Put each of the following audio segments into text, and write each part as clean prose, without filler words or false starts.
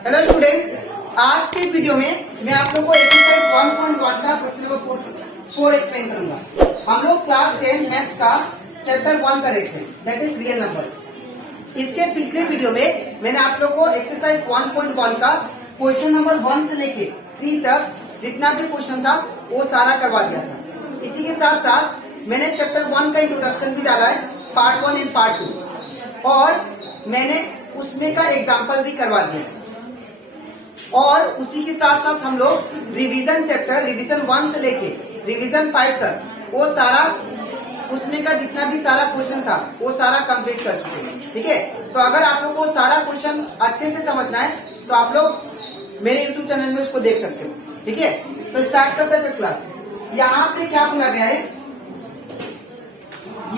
Hello students, आज के video में मैं आप लोगों को एक्सरसाइज 1.1 का क्वेश्चन नंबर 4 एक्सप्लेन करूंगा। हम लोग क्लास 10 मैथ्स का चैप्टर 1 कर रहे थे, दैट इज रियल नंबर। इसके पिछले वीडियो में मैंने आप लोगों को एक्सरसाइज 1.1 का क्वेश्चन नंबर 1 से लेके 3 तक जितना भी क्वेश्चन था वो सारा करवा दिया था। इसी के साथ साथ मैंने चैप्टर 1 का इंट्रोडक्शन भी डाला है, पार्ट 1 एंड पार्ट 2, और मैंने उसमें का एग्जाम्पल भी करवा दिया। और उसी के साथ साथ हम लोग रिवीजन चैप्टर रिवीजन 1 से लेके रिवीजन 5 तक वो सारा उसमें का जितना भी सारा क्वेश्चन था वो सारा कंप्लीट कर चुके हैं। ठीक है, तो अगर आप लोग को सारा क्वेश्चन अच्छे से समझना है तो आप लोग मेरे यूट्यूब चैनल में उसको देख सकते हो। ठीक है, तो स्टार्ट करते हैं क्लास। यहाँ पे क्या बोला गया है,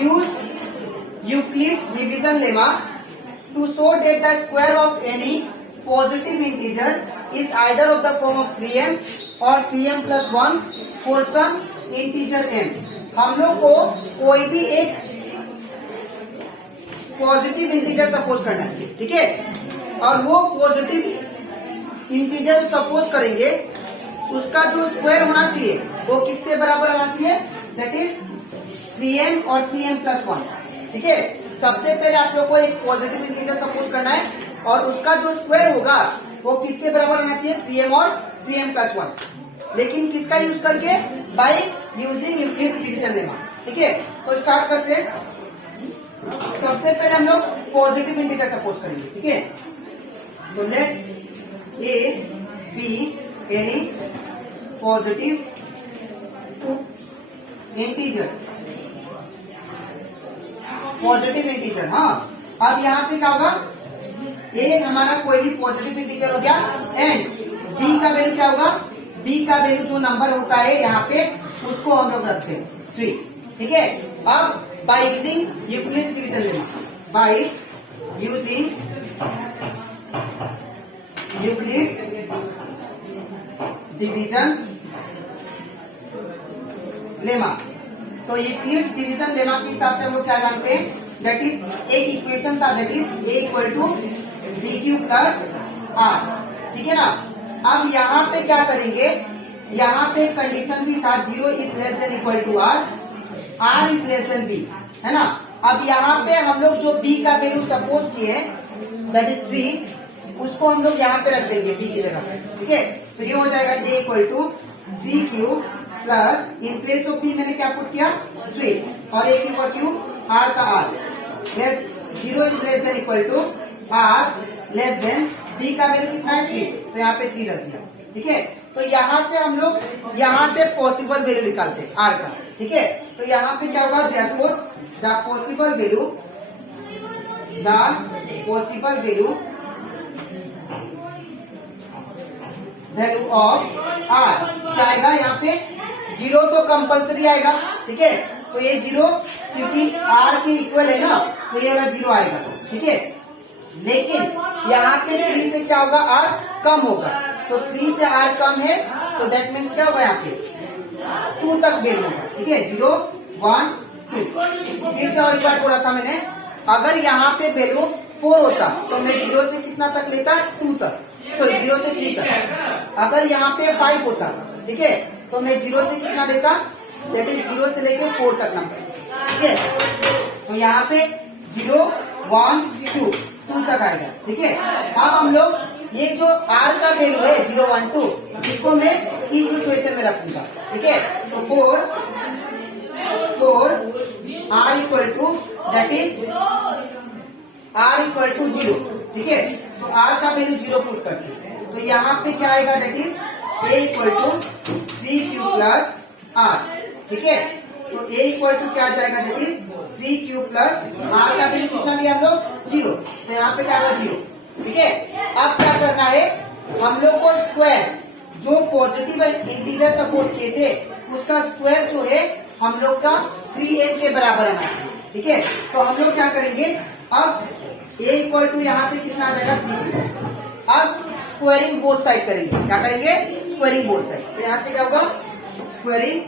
use Euclid's division lemma to show that the square of any positive integer is either of the form of 3m or 3m plus 1 for some integer n। हम लोग को कोई भी एक पॉजिटिव इंटीजर सपोज करना है, ठीक है, और वो पॉजिटिव इंटीजर सपोज करेंगे उसका जो स्क्वायर होना चाहिए वो किसके बराबर आना चाहिए, दैट इज 3m और 3m plus 1। ठीक है, सबसे पहले आप लोग को एक पॉजिटिव इंटीजर सपोज करना है और उसका जो स्क्वायर होगा वो किसके बराबर आना चाहिए, 3m और 3m plus 1। लेकिन किसका यूज करके, bye using Euclid's division lemma. ठीक है, तो स्टार्ट करते हैं। सबसे पहले हम लोग पॉजिटिव इंटीजर सपोज करेंगे। ठीक है, तो let a be any positive integer, positive integer. हाँ, अब यहाँ पे क्या होगा, ए हमारा कोई भी पॉजिटिव इंटीजर हो गया एंड बी का वैल्यू क्या होगा, बी का वैल्यू जो नंबर होता है यहाँ पे उसको हम लोग रखते हैं 3। ठीक है, अब by using Euclid's division lemma, by using Euclid's division lemma. तो यूक्लिड्स डिवीजन लेमा के हिसाब से हम लोग क्या जानते हैं, दैट इज एक इक्वेशन था, that is a equal to b q plus r. ठीक है ना। अब यहाँ पे क्या करेंगे, यहाँ पे कंडीशन भी था 0 is less than equal to r, r is less than b, है ना। अब यहाँ पे हम लोग जो बी का वैल्यू सपोज किए दैट इज 3, उसको हम लोग यहाँ पे रख देंगे बी की जगह पे। ठीक है, तो ये हो जाएगा A equal to 3q plus, in place of B मैंने क्या पुट किया 3 और ए क्यू का क्यू, आर का R, 0 is less than equal to R less than B का वैल्यू कितना है 3, तो यहाँ पे 3 रख दिया। ठीक है, तो यहाँ से हम लोग यहाँ से पॉसिबल वैल्यू निकालते हैं आर का। ठीक है, तो यहाँ पे क्या होगा, therefore the possible value of r क्या आएगा, यहाँ पे 0 तो कंपल्सरी आएगा। ठीक है, तो ये 0 क्योंकि आर के इक्वल है ना, तो ये वाला 0 आएगा। ठीक है, लेकिन यहाँ पे 3 से क्या होगा, आर कम होगा, तो 3 से आर कम है तो दैट मीन्स क्या होगा, यहाँ पे 2 तक वैल्यू होगा। ठीक है, 0 1 2। फिर से और एक बार बोला था मैंने, अगर यहाँ पे वैल्यू 4 होता तो मैं 0 से कितना तक लेता, 2 तक, सॉरी 0 से 3 तक। अगर यहाँ पे 5 होता, ठीक है, तो मैं 0 से कितना लेता, दैट इज 0 से लेके 4 तक नंबर। ठीक है, तो यहाँ पे 0 1 2 तक आएगा। ठीक है, अब हम लोग ये जो r का वैल्यू है 0 1 2 इसको मैं इस इक्वेशन में रखूंगा। ठीक है, तो 4 r equal to that is r equal to 0। ठीक है, तो r का वैल्यू 0 पुट करते हैं, तो यहाँ पे क्या आएगा, that is a equal to 3q plus r। ठीक है, तो a इक्वल टू क्या जाएगा, that is 3q plus r का वैल्यू कितना लिया हम लोग 0, तो यहाँ पे क्या होगा 0। ठीक है, अब क्या करना है, हम लोग को स्क्वायर जो पॉजिटिव इंटीजर सपोज किए थे उसका स्क्वायर जो है हम लोग का 3m के बराबर आना चाहिए। ठीक है, तो हम लोग क्या करेंगे, अब a इक्वल टू यहाँ पे कितना आ जाएगा 3। अब स्क्वायरिंग बोथ साइड करेंगे, क्या करेंगे, स्क्वायरिंग बोथ साइड। तो यहाँ पे क्या होगा, स्क्वायरिंग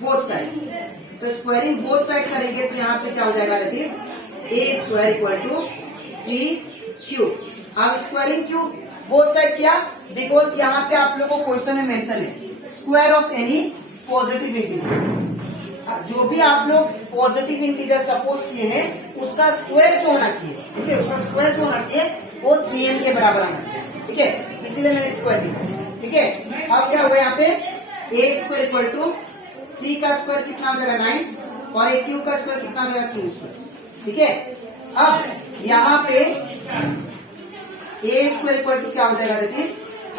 बोथ साइड। तो स्क्वायरिंग बोथ साइड करेंगे तो यहाँ पे क्या हो जाएगा, that is a square equal to 3q। अब स्क्वायरिंग क्यू बोथ साइड किया, बिकॉज यहाँ पे आप लोगों को क्वेश्चन में मेंशन है square of any positive integer. जो भी आप लोग पॉजिटिव इंटीजर सपोज किए हैं उसका स्क्वायर जो होना चाहिए, ठीक है, उसका स्क्वायर जो होना चाहिए वो 3m के बराबर आना चाहिए, ठीक है, इसीलिए मैंने स्क्वायर लिखा, ठीक है। अब क्या होगा यहाँ पे a स्क्वायर इक्वल टू 3 का स्क्वायर कितना हो जाएगा 9 और a क्यू का स्क्वायर कितना हो जाएगा 2 स्क्वायर, ठीक है। अब यहाँ पे a स्क्वायर इक्वल टू क्या हो जाएगा देखिए,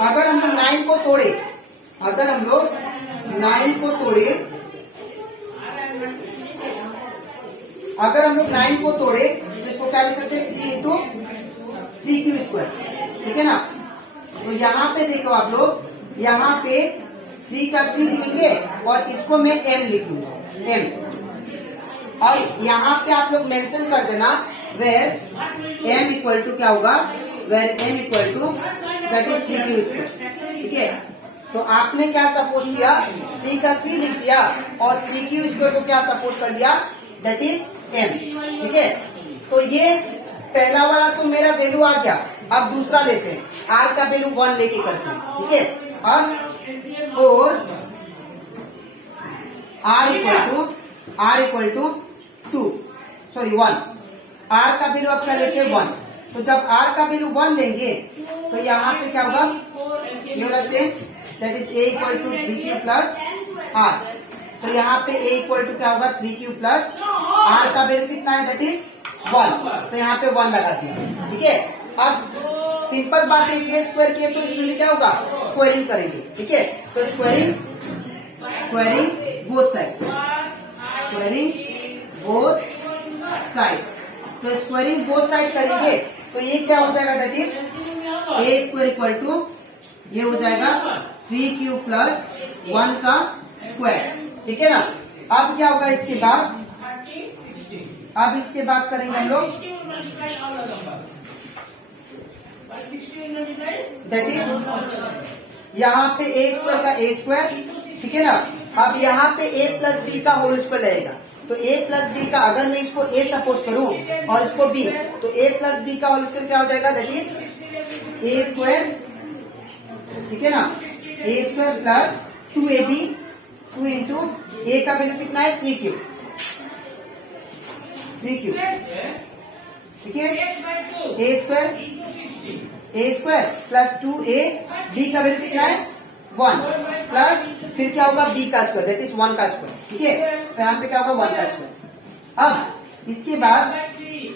अगर हम लोग 9 को तोड़े, अगर हम लोग 9 को तोड़े, अगर हम लोग 9 को तोड़े तो इसको क्या लिख सकते हैं 3 इंटू 3q स्क्वायर, ठीक है ना। तो यहाँ पे देखो आप लोग, यहाँ पे 3 का 3 लिखेंगे और इसको मैं m लिख लूंगा m, और यहाँ पे आप लोग मेंशन कर देना वेर m इक्वल टू क्या होगा, where m equal to that is 3q square, ठीक है। तो आपने क्या सपोज किया 3 का 3 लिख दिया और 3q स्क्वायर को क्या सपोज कर लिया दैट इज m, ठीक है। तो ये पहला वाला तो मेरा वैल्यू आ गया। अब दूसरा लेते हैं, r का वैल्यू 1 लेके करते हैं, ठीक है। अब for r equal to 2 sorry 1, r का वैल्यू आप क्या लेते हैं 1। तो जब r का वैल्यू 1 लेंगे तो यहाँ पे क्या होगा, ये होगा same that is a equal to 3q plus r। तो यहाँ पे a इक्वल टू क्या होगा 3q प्लस r का वैल्यू कितना है दैट इज 1, तो यहाँ पे 1 लगा दिया, ठीक है। अब सिंपल बात है, इसमें स्क्वायर किए तो इसमें क्या होगा स्क्वायरिंग करेंगे, ठीक है। तो squaring both side, squaring both side, तो स्क्वायरिंग बोथ साइड करेंगे तो ये क्या हो जाएगा that is a square equal to ये हो जाएगा 3q प्लस 1 का स्क्वायर, ठीक है ना। अब क्या होगा इसके बाद, अब इसके बाद करेंगे हम लोग दैट इज यहाँ पे a स्क्वायर का a स्क्वायर, ठीक है ना। अब यहाँ पे a प्लस b का होल स्क्वायर लगेगा, तो a प्लस b का अगर मैं इसको a सपोज करूं और इसको b, तो a प्लस b का होल स्क्वायर क्या हो जाएगा दैट इज a स्क्वायर, ठीक है ना, a square plus 2ab, 2 into a का वैल्यू कितना है 3q, ठीक है, a square plus 2a, b का वैल्यू कितना है 1 प्लस फिर क्या होगा b का स्क्वायर दैट इज 1 का स्क्वायर, ठीक है। तो यहाँ पे क्या होगा 1 का स्क्वायर। अब इसके बाद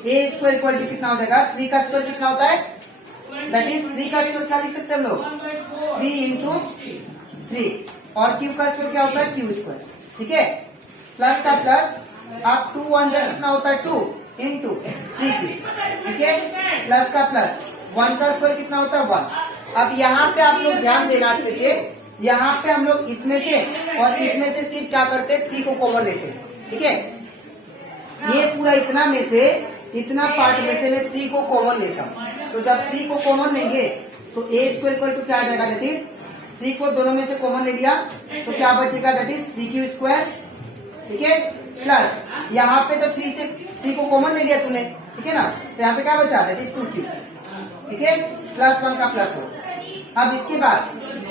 a स्क्वायर इक्वल टू कितना हो जाएगा 3 का स्क्वायर कितना होता है दैट इज 3 का स्क्वायर क्या लिख सकते हैं हम लोग 3 इंटू 3 और q का स्क्वायर क्या होता है q स्क्वायर, ठीक है। प्लस का प्लस, अब 2 1 कितना होता है 2 इंटू 3q, ठीक है, प्लस का प्लस 1 का स्क्वायर कितना होता है 1। अब यहाँ पे आप लोग ध्यान देना अच्छे से, यहाँ पे हम लोग इसमें से और इसमें से सिर्फ क्या करते हैं 3 को कॉमन लेते हैं, ठीक है। ये पूरा इतना में से, इतना पार्ट में से मैं 3 को कॉमन लेता हूँ, तो जब 3 को कॉमन लेंगे तो a स्क्वायर इक्वल टू क्या आ जाएगा दैट इज 3 को दोनों में से कॉमन ले लिया तो क्या बचेगा दैट इज 3q स्क्वायर, ठीक है, प्लस यहाँ पे तो 3 को कॉमन ले लिया तूने, ठीक है ना, तो यहाँ पे क्या बचा दैट इज 2q, ठीक है, प्लस 1 का प्लस 1। अब इसके बाद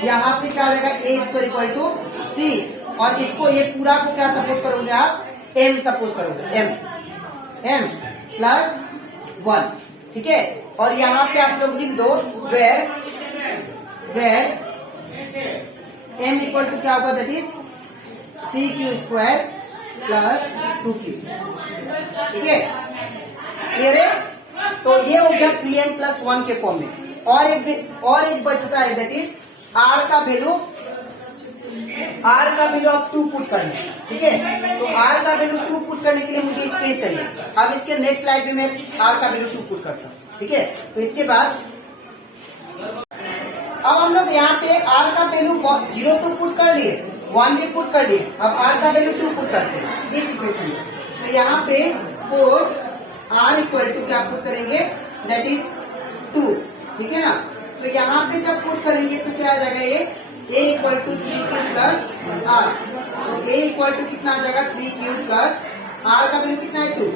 यहाँ पे क्या रहेगा a स्क्वायर इक्वल टू 3 और इसको ये पूरा को क्या सपोज करोगे आप m सपोज करोगे m प्लस 1, ठीक है। और यहाँ पे आप लोग लिख दो वेर m इक्वल टू क्या होगा that is 3q square plus 2q, ठीक है, क्लियर है। तो ये हो गया 3m प्लस 1 के फॉर्म में। और एक बचता है दैट इज r का वैल्यू आप 2 पुट करना है, ठीक है। तो r का वैल्यू 2 पुट करने के लिए मुझे स्पेस चाहिए। अब इसके नेक्स्ट स्लाइड में मैं r का वैल्यू 2 पुट करता हूँ, ठीक है। तो इसके बाद अब हम लोग यहाँ पे r का वैल्यू 0 तो पुट कर लिए, 1 भी पुट कर लिए, अब r का वैल्यू 2 पुट करते हैं इस इक्वेशन में। तो यहाँ पे 4 r इक्वल टू क्या पुट करेंगे दैट इज 2, ठीक है ना। तो यहाँ पे जब पुट करेंगे तो क्या आ जाएगा ये a equal to 3q plus r, तो a इक्वल टू कितना आ जाएगा 3q प्लस r का वैल्यू कितना है 2,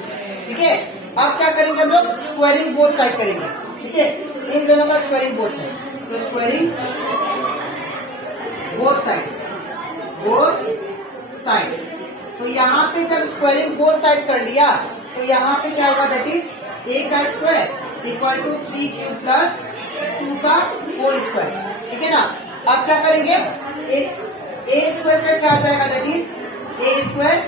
ठीक है। अब क्या करेंगे हम लोग, स्क्वायरिंग बोथ साइड करेंगे, ठीक है। इन दोनों का स्क्वायरिंग बोथ है, तो स्क्वायरिंग बोथ साइड। तो यहाँ पे जब स्क्वायरिंग बोथ साइड कर लिया तो यहाँ पे क्या होगा, दैट इज ए का square equal to 3 cube plus 2 का होल स्क्वायर, ठीक है ना। अब क्या करेंगे, ए स्क्वायर का क्या आ जाएगा, that is a square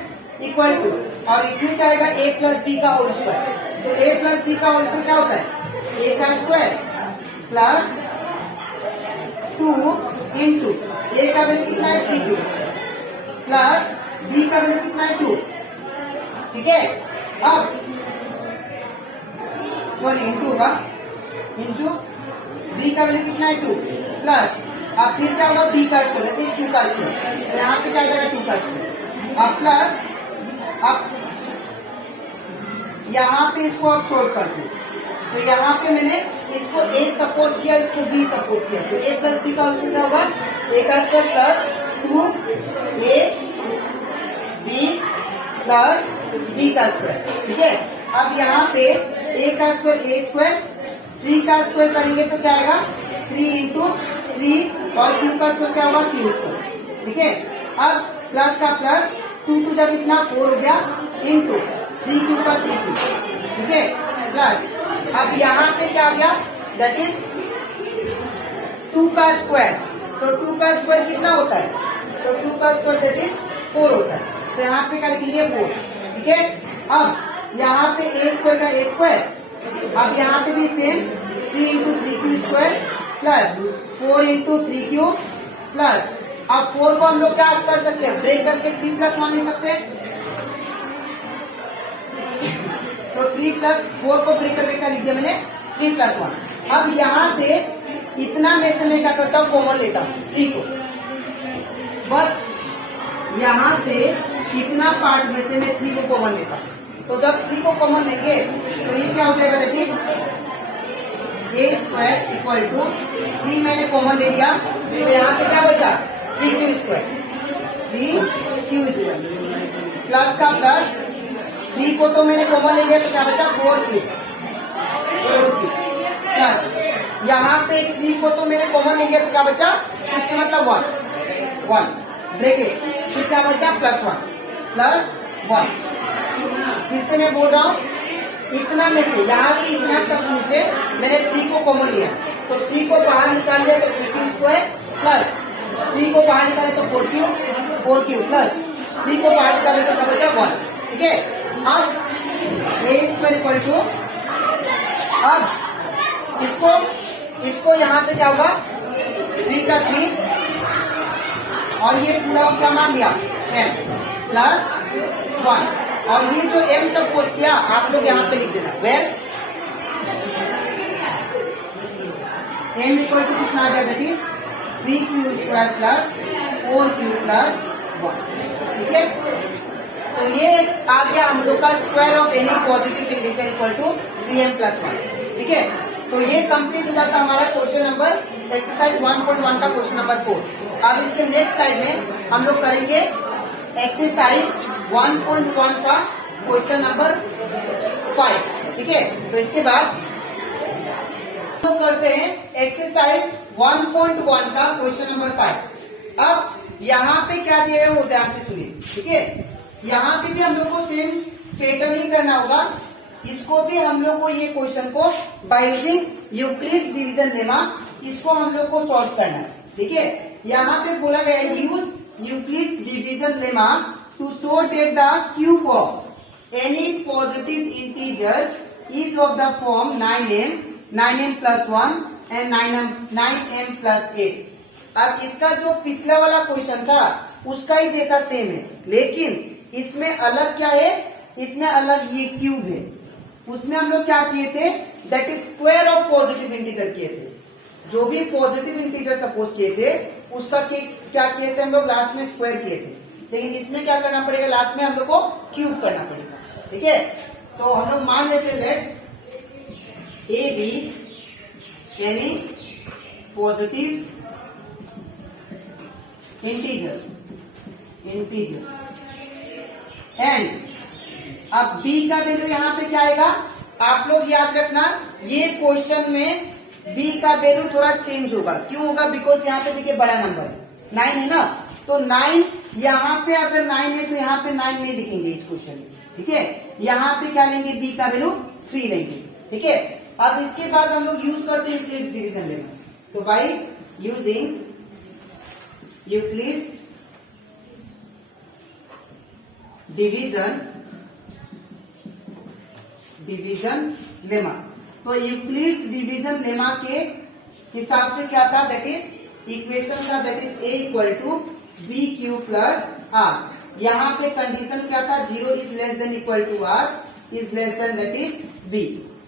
equal to, और इसमें क्या आएगा, ए प्लस बी का होल स्क्वायर। तो ए प्लस बी का होल स्क्वायर क्या होता है, ए का स्क्वायर प्लस 2 इंटू ए का वैल्यू कितना है 3 प्लस बी का वैल्यू कितना है 2, ठीक है। अब सॉरी इंटू का, इंटू बी का वैल्यू कितना है 2 प्लस, अब फिर क्या होगा, बी का स्क्वायर दैट इज 2 का स्क्वायर, तो यहाँ पे क्या आएगा 2 का स्क्वायर। अब प्लस, अब यहाँ पे इसको आप सोल्व करते हैं, तो यहाँ पे मैंने इसको ए सपोज किया, इसको बी सपोज किया, तो ए प्लस बी का ऑप्शन क्या होगा, ए का square plus 2 a b plus b का स्क्वायर, ठीक है। अब यहाँ पे ए का स्क्वायर ए स्क्वायर, 3 का स्क्वायर करेंगे तो क्या आएगा 3 इंटू 3 और क्यू का स्क्वायर क्या होगा क्यू स्क्वायर, ठीक है। अब प्लस का प्लस 2 टू जब कितना 4 हो गया इंटू 3 क्यू का 3 क्यू, ठीक है, प्लस अब यहाँ पे क्या आ गया, दैट इज 2 का स्क्वायर, तो 2 का स्क्वायर कितना होता है, तो 2 का स्क्वायर दैट इज 4 होता है, तो यहाँ पे क्या लिखेंगे 4, ठीक है। अब यहाँ पे ए स्क्वायर का ए स्क्वायर, अब यहाँ पे भी same 3 into 3 q square plus 4 into 3 Q plus, अब 4 को हम लोग क्या कर सकते हैं, ब्रेक करके 3 प्लस 1 ले सकते हैं, तो 3 प्लस 4 को ब्रेक करके क्या लिख दिया मैंने 3 प्लस 1। अब यहाँ से इतना में से मैं क्या करता हूँ, कॉमन लेता हूँ 3 को, बस यहाँ से इतना पार्ट में से मैं 3 को कॉमन लेता हूँ, तो जब 3 को कॉमन लेंगे तो ये क्या हो जाएगा, that is a square equal to 3 मैंने कॉमन ले लिया, तो यहाँ पे क्या बचा 3 क्यू स्क्वायर प्लस का प्लस 3 को तो मैंने कॉमन ले लिया, तो क्या बचा 4 क्यू प्लस यहाँ पे 3 को तो मैंने कॉमन ले लिया, तो क्या बचा, इसका मतलब 1 ब्रैकेट, फिर क्या बचा प्लस 1 फिर से मैं बोल रहा हूँ, इतना में से यहाँ से इतना तक में से मैंने 3 को कॉमन लिया, तो 3 को बाहर निकाल लिया तो 3 स्क्वायर प्लस 3 को बाहर निकाले तो 4 क्यू प्लस 3 को बाहर निकाले तो क्या बचा 1, ठीक है। अब ए स्क्वायर इक्वल टू, अब इसको यहाँ पे क्या होगा 3 का 3 और ये पूरा क्या मान लिया m प्लस 1, और ये जो m सपोज किया आप लोग यहाँ पे लिख देना, वेर m इक्वल टू कितना आ गया, that is 3 q square plus 4 Q plus 1, ठीक है। तो ये आ गया हम लोग का square of any positive integer equal to 3m plus 1, ठीक है। तो ये कंप्लीट हो जाता हमारा क्वेश्चन नंबर एक्सरसाइज 1.1 का क्वेश्चन नंबर 4। अब इसके नेक्स्ट स्लाइड में हम लोग करेंगे एक्सरसाइज 1.1 का क्वेश्चन नंबर 5, ठीक है। तो इसके बाद तो करते हैं एक्सरसाइज 1.1 का क्वेश्चन नंबर 5। अब यहाँ पे क्या दिया है वो ध्यान से सुनिए, ठीक है। यहाँ पे भी हम लोग को सेम पैटर्न ही करना होगा, इसको भी हम लोग को ये क्वेश्चन को bye using Euclid's division lemma इसको हम लोग को सॉल्व करना है, ठीक है। यहाँ पे बोला गया है use Euclid's division lemma to show that the cube of any positive integer is of the form 9m plus 1 and 9m plus 8। अब इसका जो पिछला वाला क्वेश्चन था उसका ही जैसा सेम है, लेकिन इसमें अलग क्या है, इसमें अलग ये क्यूब है। उसमें हम लोग क्या किए थे, that is square of positive integer किए थे, जो भी पॉजिटिव इंटीजर सपोज किए थे उसका क्या किए थे हम लोग, लास्ट में स्क्वायर किए थे। लेकिन इसमें क्या करना पड़ेगा, लास्ट में हम लोग को क्यूब करना पड़ेगा, ठीक है। तो हम लोग मान लेते let a be any positive integer and अब b का वैल्यू यहाँ पे क्या आएगा, आप लोग याद रखना, ये क्वेश्चन में b का वैल्यू थोड़ा चेंज होगा। क्यों होगा? बिकॉज यहाँ पे देखिए बड़ा नंबर 9 है ना, तो 9 यहाँ पे अगर 9 है तो यहाँ पे 9 नहीं लिखेंगे इस क्वेश्चन में, ठीक है। यहाँ पे क्या लेंगे? b का वैल्यू 3 लेंगे, ठीक है। अब इसके बाद हम लोग यूज करते हैं यूक्लिड्स डिवीजन लेना। तो by using Euclid's division lemma. तो यूक्लिड्स डिवीजन लेमा के हिसाब से क्या था? दैट इज इक्वेशन था, that is a equal to b q plus r. यहाँ पे कंडीशन क्या था? 0 is less than equal to r is less than that is b,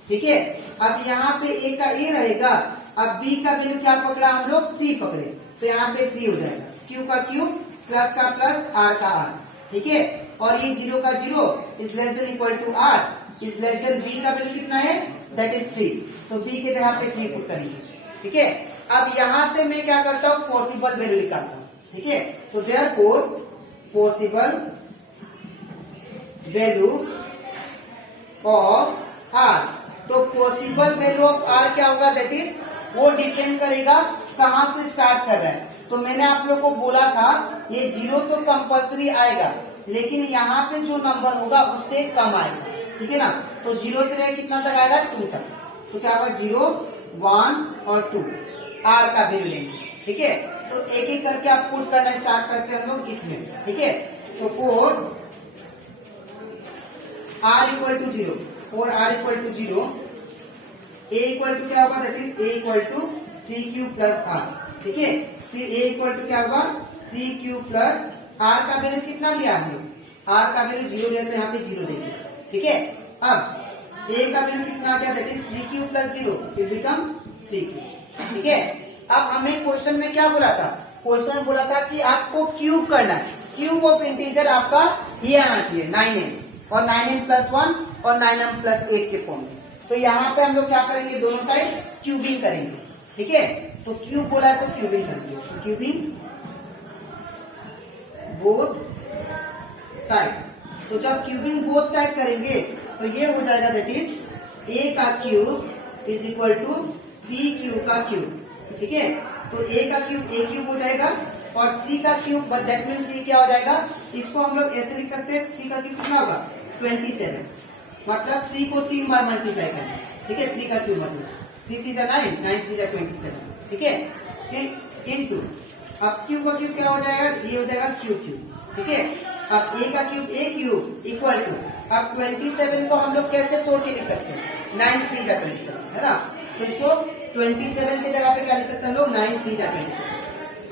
ठीक है। अब यहाँ पे a का a रहेगा, अब b का वैल्यू क्या पकड़ा हम लोग? 3 पकड़े, तो यहाँ पे 3 हो जाएगा, q का q प्लस का प्लस r का r, ठीक है। और ये 0 का 0 is less than equal to r is less than b का वैल्यू कितना है? दैट इज 3, तो b के जगह पे 3 पुट करेंगे, ठीक है। अब यहां से मैं क्या करता हूं? पॉसिबल वैल्यू निकालता हूं, ठीक है। तो therefore possible value of r, तो पॉसिबल वैल्यू ऑफ r क्या होगा? दैट इज वो डिपेंड करेगा कहां से स्टार्ट कर रहा है। तो मैंने आप लोग को बोला था ये 0 तो कंपल्सरी आएगा, लेकिन यहाँ पे जो नंबर होगा उससे कम आएगा, ठीक है ना। तो 0 से लेकर कितना तक आएगा? 2 तक। तो क्या होगा? 0, 1 और 2 r का वैल्यू लेंगे, ठीक है। तो एक एक करके आप पुट करना स्टार्ट करते हैं हम लोग इसमें, ठीक है। तो 4 r equal to 0, 4 r equal to 0, a equal to क्या होगा? That is a equal to 3q plus r, ठीक है। फिर a इक्वल टू क्या होगा? 3q प्लस r का वैल्यू कितना लिया हमने? r का वैल्यू 0 लिया, तो यहाँ पे 0 देंगे, ठीक है। अब a का वैल्यू कितना आ गया? दैट इज 3q प्लस 0, फिर बिकम 3q, ठीक है। अब हमें क्वेश्चन में क्या बोला था? क्वेश्चन में बोला था कि आपको क्यूब करना है। क्यूब ऑफ इंटीजर आपका ये आना चाहिए 9m और 9m प्लस 1 और 9m प्लस 8 के फॉर्म में। तो यहाँ पे हम लोग क्या करेंगे? दोनों साइड क्यूबिंग करेंगे, ठीक है। तो क्यूब बोला है तो क्यूबिंग करेंगे, तो क्यूबिंग बोथ साइड। तो जब क्यूबिंग बोथ साइड करेंगे तो ये हो जाएगा दैट इज a का cube is equal to 3q का क्यूब, ठीक है। तो a का क्यूब a क्यूब हो जाएगा और 3 का क्यूब, बट दैट मीन्स ये क्या हो जाएगा? इसको हम लोग ऐसे लिख सकते हैं, 3 का क्यूब कितना होगा? 27, मतलब 3 को 3 बार मल्टीप्लाई करना, ठीक है। 3 का क्यूब मतलब 3 3 9, 9 3 27, ठीक है। इनटू अब क्यूब का क्यूब क्या हो जाएगा? ये हो जाएगा क्यूब, ठीक है। अब a का cube a cube equal to, अब 27 को हम लोग कैसे तोड़ के लिख सकते हैं? 9 3 27, है ना। तो इसको 27 के जगह पे क्या लिख सकते हैं हम लोग? 9 3 27।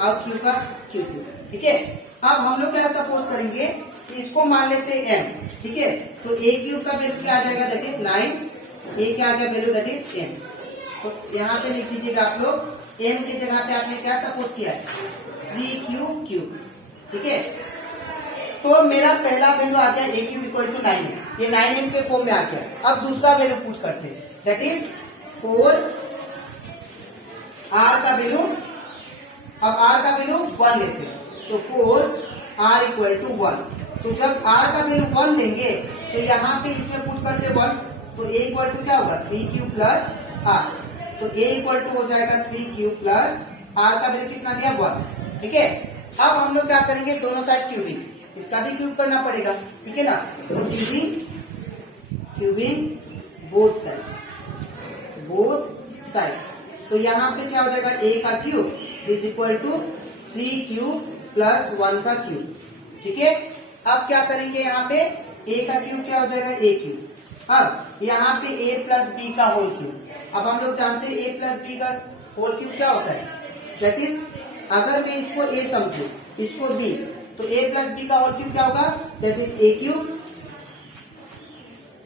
अब क्यूब का क्यूब, ठीक है। अब हम लोग क्या सपोज करेंगे? इसको मान लेते हैं m, ठीक है। तो a क्यूब का वैल्यू क्या आ जाएगा? दैट इज 9, a क्या आ गया वैल्यू? That is m। तो यहाँ पे लिख दीजिएगा आप लोग, m की जगह पे आपने क्या सपोज किया है? 3q क्यूब, ठीक है। तो मेरा पहला वैल्यू आ गया a क्यूब इक्वल टू 9, ये 9m के फॉर्म में आ गया। अब दूसरा वैल्यू पुट करते हैं, दैट इज 4 r का वैल्यू, अब r का वैल्यू 1 लेते हैं, तो 4 r इक्वल टू 1। तो जब r का वैल्यू 1 लेंगे तो यहाँ पे इसमें पुट करते 1, तो a इक्वल टू क्या होगा? 3q plus r। तो a इक्वल टू हो जाएगा 3q प्लस r का वैल्यू कितना दिया? 1, ठीक है। अब हम लोग क्या करेंगे? दोनों साइड क्यूबिंग, इसका भी क्यूब करना पड़ेगा, ठीक है ना। तो क्यूबिंग बोथ साइड। तो यहाँ पे क्या हो जाएगा? a का cube is equal to 3q plus 1 का क्यूब, ठीक है। अब क्या करेंगे? यहाँ पे a का क्यूब क्या हो जाएगा? a cube. अब यहाँ पे a प्लस b का होल क्यूब। अब हम लोग जानते हैं a प्लस b का होल क्यूब क्या होता है? दैट इज, अगर मैं इसको a समझू, इसको b, तो a प्लस b का होल क्यूब क्या होगा? That is a cube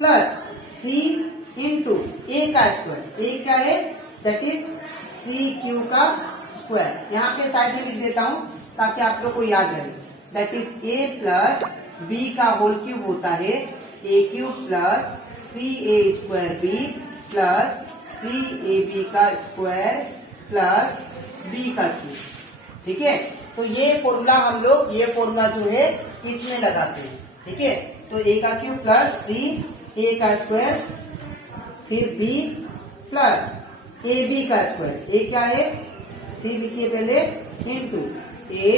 plus 3 into a का स्क्वायर। a क्या है? दैट इज 3q का स्क्वायर। यहाँ पे साइड में लिख देता हूँ ताकि आप लोग को याद रहे। That is a plus b का होल क्यूब होता है a cube plus 3a square b plus 3ab का स्क्वायर प्लस b का क्यूब, ठीक है। तो ये फॉर्मूला हम लोग, ये फॉर्मूला जो है इसमें लगाते हैं, ठीक है। तो a का क्यूब प्लस 3a का स्क्वायर फिर बी प्लस ए बी का स्क्वायर, ए क्या है 3 लिखिए पहले, इंटू ए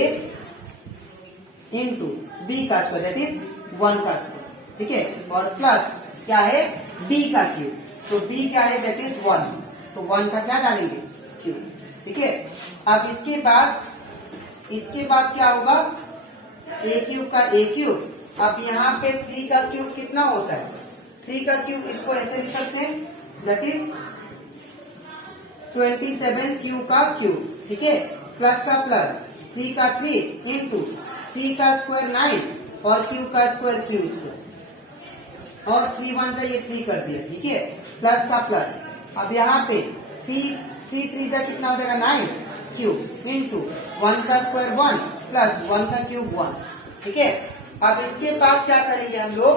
इंटू बी का स्क्वायर दैट इज 1 का स्क्वायर, ठीक है, और प्लस क्या है बी का क्यूब, तो बी क्या है दैट इज 1, तो 1 का क्या डालेंगे क्यूब, ठीक है। अब इसके बाद क्या होगा ए क्यूब का ए क्यूब, अब यहाँ पे 3 का क्यूब कितना होता है 3 का क्यूब, इसको ऐसे लिख सकते हैं दैट इज 27 क्यू का क्यूब, ठीक है, प्लस का प्लस 3 का 3 इंटू 3 का स्क्वायर 9 और क्यू का स्क्वायर क्यू स्क्वायर, और 3 1 जा ये 3 कर दिया, ठीक है, प्लस का प्लस, अब यहाँ पे 3 3 जा कितना हो जाएगा 9 क्यूब इंटू 1 का स्क्वायर 1 प्लस 1 का क्यूब 1, ठीक है। अब इसके बाद क्या करेंगे हम लोग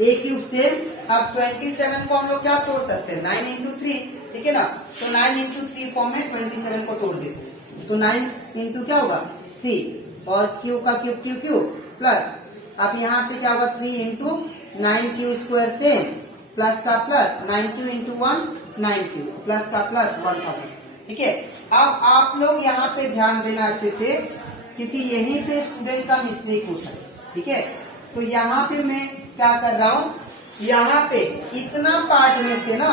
ए क्यूब से, अब 27 को हम लोग क्या तोड़ सकते हैं 9 इंटू 3, ठीक है ना, तो 9 इंटू 3 फॉर्म में 27 को तोड़ देते हैं, तो 9 इंटू क्या होगा 3 और क्यू का क्यूब क्यू क्यू प्लस, अब यहाँ पे क्या होगा 3 into 9 Q square same plus का plus 9 Q into 1 9 Q plus का प्लस 1 का 1, ठीक है। अब आप लोग यहाँ पे ध्यान देना अच्छे से, क्योंकि यहीं पे स्टूडेंट का मिस्टेक होता है, ठीक है। तो यहाँ पे मैं क्या कर रहा हूँ, यहाँ पे इतना पार्ट में से ना,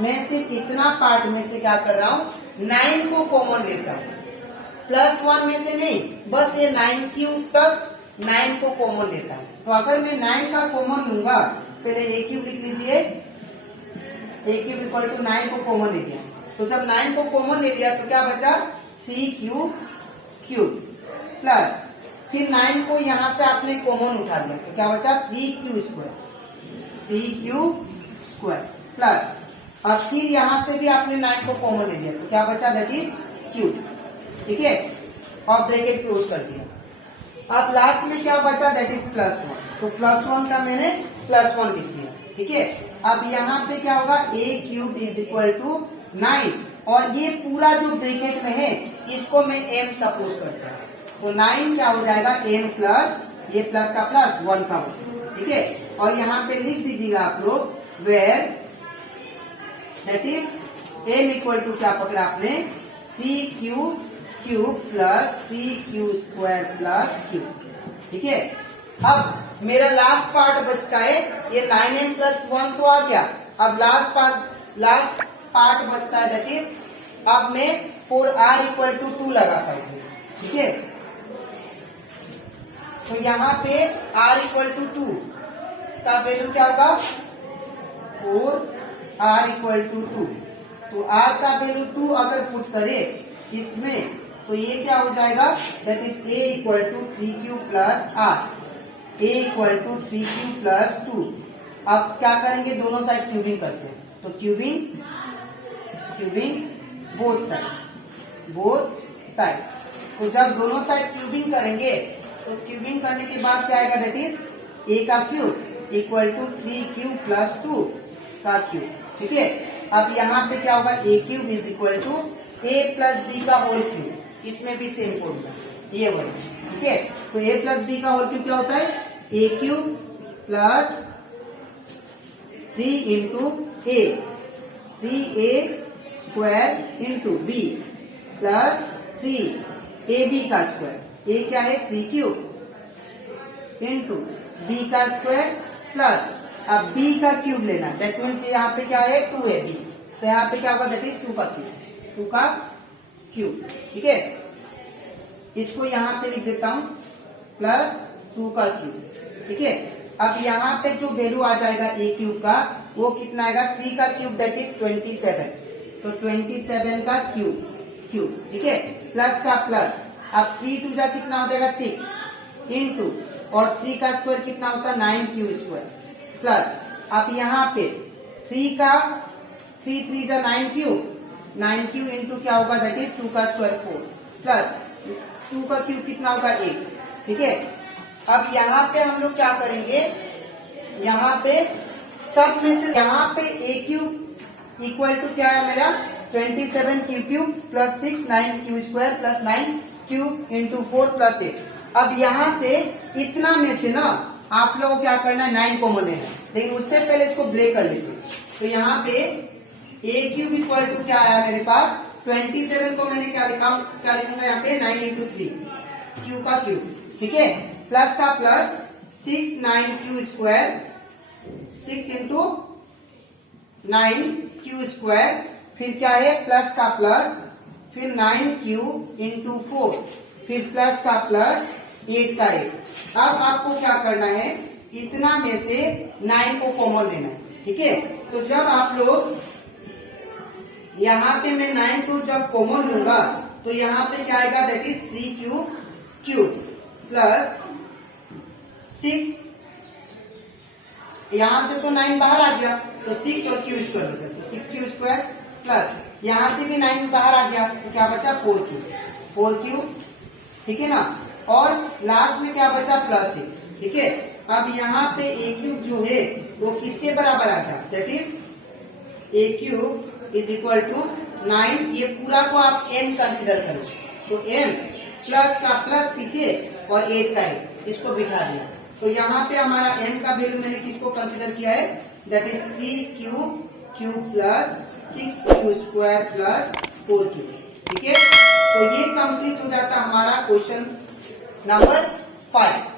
मैं सिर्फ इतना पार्ट में से क्या कर रहा हूँ 9 को कॉमन लेता हूँ, प्लस 1 में से नहीं, बस ये 9 क्यूब तक 9 को कॉमन लेता हूँ। तो अगर मैं 9 का कॉमन लूंगा, पहले ए क्यूब लिख लीजिए, ए क्यूब इक्वल टू 9 को कॉमन ले लिया, तो जब 9 को कॉमन ले लिया तो क्या बचा 3 क्यूब प्लस, फिर 9 को यहाँ से आपने कॉमन उठा लिया तो क्या बचा 3 क्यू स्क्वायर प्लस, अब फिर यहाँ से भी आपने 9 को कॉमन ले लिया तो क्या बचा दैट इज क्यूब, ठीक है, और ब्रैकेट क्लोज कर दिया। अब लास्ट में क्या बचा दैट इज प्लस 1, तो प्लस 1 का मैंने प्लस 1 लिख दिया, ठीक है। अब यहाँ पे क्या होगा ए क्यूब इज इक्वल टू 9, और ये पूरा जो ब्रैकेट में है इसको मैं m सपोज करता हूँ, तो 9 क्या हो जाएगा m प्लस ये प्लस का प्लस 1 का 1, ठीक है, और यहाँ पे लिख दीजिएगा आप लोग where that is m equal to क्या पकड़ा आपने 3 cube plus 3 q square plus cube, ठीक है। अब मेरा लास्ट पार्ट बचता है ये 9m प्लस 1 तो आ गया, अब लास्ट पार्ट बचता है दैट इज, अब मैं फॉर r इक्वल टू 2 लगा पाएंगे, ठीक है, तो यहाँ पे r इक्वल टू 2 का वैल्यू क्या होगा 4r इक्वल टू 2, तो r का वैल्यू 2 अगर पुट करे इसमें तो ये क्या हो जाएगा that is a equal to 3q plus r, a equal to 3q plus 2। अब क्या करेंगे दोनों साइड क्यूबिंग करते हैं, तो क्यूबिंग बोथ साइड, तो जब दोनों साइड क्यूबिंग करेंगे तो क्यूबिंग करने के बाद क्या आएगा दैट इज a का cube equal to 3q plus 2 का क्यूब, ठीक है। अब यहाँ पे क्या होगा a cube is equal to a plus b का होल क्यूब, इसमें भी सेम फॉर्मूला ये वाला, ठीक है। तो a प्लस b का होल क्यूब क्या होता है a cube plus 3 into a 3a square into b plus 3ab का स्क्वायर, a क्या है 3 क्यूब इंटू b का स्क्वायर प्लस, अब b का क्यूब लेना दैट मीन्स यहाँ पे क्या है 2ab, तो यहाँ पे क्या होगा दैट इज 2 का क्यूब, ठीक है। इसको यहाँ पे लिख देता हूँ प्लस 2 का क्यूब, ठीक है। अब यहाँ पे जो वैल्यू आ जाएगा a क्यूब का वो कितना आएगा 3 का क्यूब दैट इज 27, तो 27 का क्यूब, ठीक है, प्लस का प्लस, अब 3 2 जा कितना हो जाएगा 6 इंटू, और 3 का स्क्वायर कितना होता है 9q स्क्वायर प्लस, अब यहाँ पे 3 3 जा 9q इंटू क्या होगा दैट इज 2 का स्क्वायर 4 प्लस 2 का क्यूब कितना होगा 8, ठीक है। अब यहाँ पे हम लोग क्या करेंगे, यहाँ पे सब में से यहाँ पे a क्यूब इक्वल टू क्या है मेरा 27 cube plus 6 9q square plus 9q into 4 plus 8। अब यहाँ से इतना में से ना आप लोगों को क्या करना है 9 कॉमन लेना है, लेकिन उससे पहले इसको ब्रेक कर लेते हैं। तो यहाँ पे ए क्यूब इक्वल टू क्या आया मेरे पास 27 को मैंने क्या लिखूंगा यहाँ पे 9 इंटू 3 क्यू का क्यूब, ठीक है, प्लस का plus 6 9 Q square 6 into 9 Q square, फिर क्या है प्लस का प्लस, फिर 9 क्यू इंटू 4, फिर प्लस का प्लस 8 का 8। अब आपको क्या करना है, इतना में से 9 को कॉमन लेना है, ठीक है। तो जब आप लोग यहाँ पे मैं 9 को जब कॉमन लूंगा तो यहाँ पे क्या आएगा, that is 3 cube cube plus 6, यहां से तो 9 बाहर आ गया तो 6 और क्यू स्क्वायर बचा, तो 6 क्यू स्क्वायर प्लस यहां से भी 9 बाहर आ गया तो क्या बचा 4 क्यू, ठीक है ना। और लास्ट में क्या बचा प्लस 1, ठीक है। अब यहाँ पे ए क्यूब जो है वो किसके बराबर आ गया, that is a cube is equal to 9, ये पूरा को आप m कंसिडर करो, तो m प्लस का प्लस पीछे और 8 का 8 इसको बिठा दिया। तो यहाँ पे हमारा m का वैल्यू मैंने किसको कंसिडर किया है, that is 3 cube plus 6 Q square plus 4 Q, ठीक है। तो ये कंप्लीट हो जाता हमारा क्वेश्चन नंबर 5।